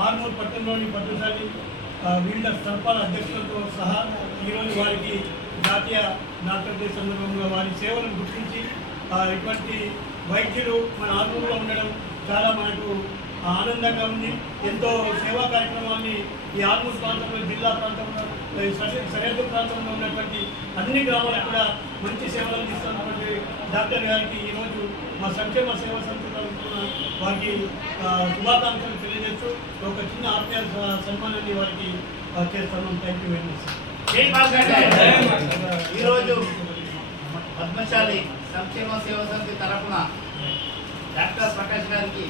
ఆర్మూర్ పట్టణంలోని పద్మశాలి ఆ, వివిధ అధ్యక్షులతో సహా ఈరోజు వారికి జాతీయ డాక్టర్ డే సందర్భంగా వారి సేవలను గుర్తించి ఇటువంటి వైద్యులు మన ఆర్మూర్లో ఉండడం చాలా మనకు ఆనందంగా ఉంది. ఎంతో సేవా కార్యక్రమాన్ని ఈ ఆర్మూర్ ప్రాంతంలో జిల్లా ప్రాంతంలో సరిహద్దు ప్రాంతంలో ఉన్నటువంటి అన్ని గ్రామాలకు కూడా మంచి సేవలు అందిస్తున్నటువంటి డాక్టర్ గారికి ఈరోజు మా సంక్షేమ సేవా సంస్థ తరఫున వారికి శుభాకాంక్షలు తెలియజేస్తూ ఒక చిన్న ఆత్మీయ సన్మానాన్ని వారికి ఆ, చేస్తున్నాం. థ్యాంక్ యూ వెరీ మచ్ ఈరోజు పద్మశాలి సంక్షేమ సేవ సమితి తరఫున డాక్టర్ ప్రకాష్ గారికి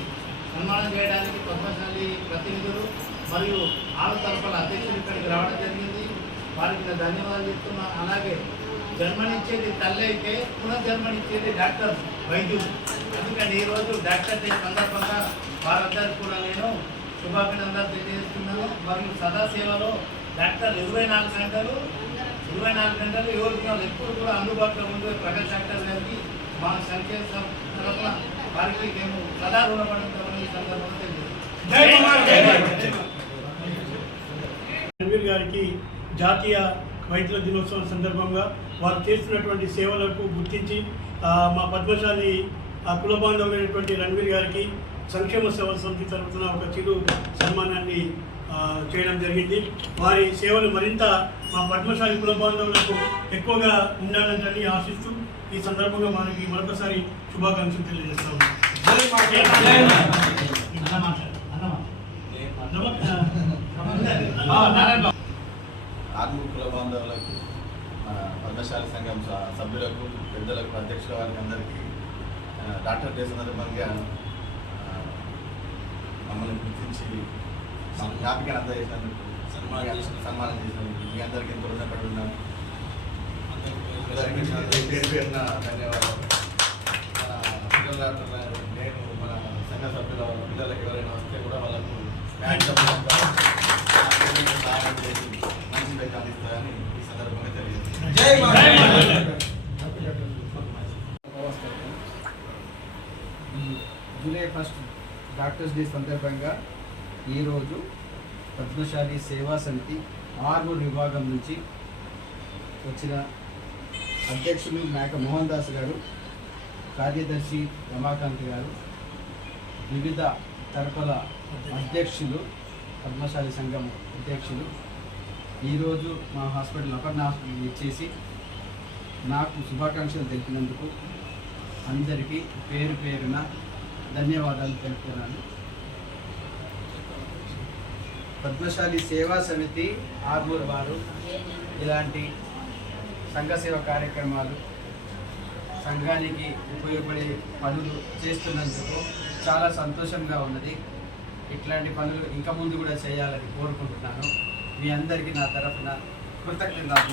సన్మానం చేయడానికి పద్మశాలి ప్రతినిధులు మరియు ఆరు తరఫుల అధ్యక్షులు ఇక్కడికి రావడం జరిగింది. వారికి ధన్యవాదాలు చెప్తున్నా అలాగే జన్మనిచ్చేది తల్లి అయితే పునర్జన్మనిచ్చేది డాక్టర్ వైద్యులు అందుకని ఈరోజు డాక్టర్ డే సందర్భంగా వారందరికీ కూడా నేను శుభాభినందనలు తెలియజేస్తున్నాను మరియు సదాసేవలో డాక్టర్ ఇరవై నాలుగు గంటలు ఇరవై నాలుగు గంటలు వాళ్ళు ఎప్పుడు కూడా అందుబాటులో ఉండే ప్రకాష్ డాక్టర్ గారికి మా సంఖ్య తరఫున వారికి మేము సదా రుణపడుతామని ఈ సందర్భంగా! రణవీర్ గారికి జాతీయ వైద్యుల దినోత్సవం సందర్భంగా వారు చేస్తున్నటువంటి సేవలకు గుర్తించి మా పద్మశాలి ఆ, కుల బాంధవులైనటువంటి రణవీర్ గారికి సంక్షేమ సేవా సమితి తరఫున ఒక చిరు సన్మానాన్ని చేయడం జరిగింది. వారి సేవలు మరింత మా పద్మశాలి కుల బాంధవులకు ఎక్కువగా ఉండాలని ఆశిస్తూ ఈ సందర్భంగా మనకి మరొకసారి శుభాకాంక్షలు తెలియజేస్తాము. నారాయణ కుల బాంధవులకు మన పద్మశాలి సంఘం స- సభ్యులకు పెద్దలకు అధ్యక్షుల వారికి అందరికీ డాక్టర్ డే సందర్భంగా మమ్మల్ని గుర్తించి మా జ్ఞాపికను అందజేసినందుకు సన్మానం సన్మానం చేసినందుకు మీ అందరికీ ఎంతో రుణపడి ఉన్నాం. ధన్యవాదాలు. మన నేను మన సంఘ సభ్యుల పిల్లలకు ఎవరైనా వస్తే కూడా వాళ్ళకు బ్యాంక్ సహాయం చేసి ఈ సందర్భంగా జూలై ఫస్ట్ డాక్టర్స్ డే సందర్భంగా ఈరోజు పద్మశాలి సేవా సమితి ఆర్మూర్ విభాగం నుంచి వచ్చిన అధ్యక్షులు మేక మోహన్ దాస్ గారు కార్యదర్శి రమాకాంత్ గారు వివిధ తరఫల అధ్యక్షులు పద్మశాలి సంఘం అధ్యక్షులు ఈరోజు మా హాస్పిటల్ అపర్ణ హాస్పిటల్ ఇచ్చేసి నాకు శుభాకాంక్షలు తెలిపినందుకు అందరికీ పేరు పేరున ధన్యవాదాలు తెలుపుతున్నాను. పద్మశాలి సేవా సమితి ఆర్మూర్ వారు ఇలాంటి సంఘ సేవ కార్యక్రమాలు సంఘానికి ఉపయోగపడే పనులు చేస్తున్నందుకు చాలా సంతోషంగా ఉన్నది. ఇట్లాంటి పనులు ఇంకా ముందు కూడా చేయాలని కోరుకుంటున్నాను. మీ అందరికీ నా తరఫున కృతజ్ఞతలు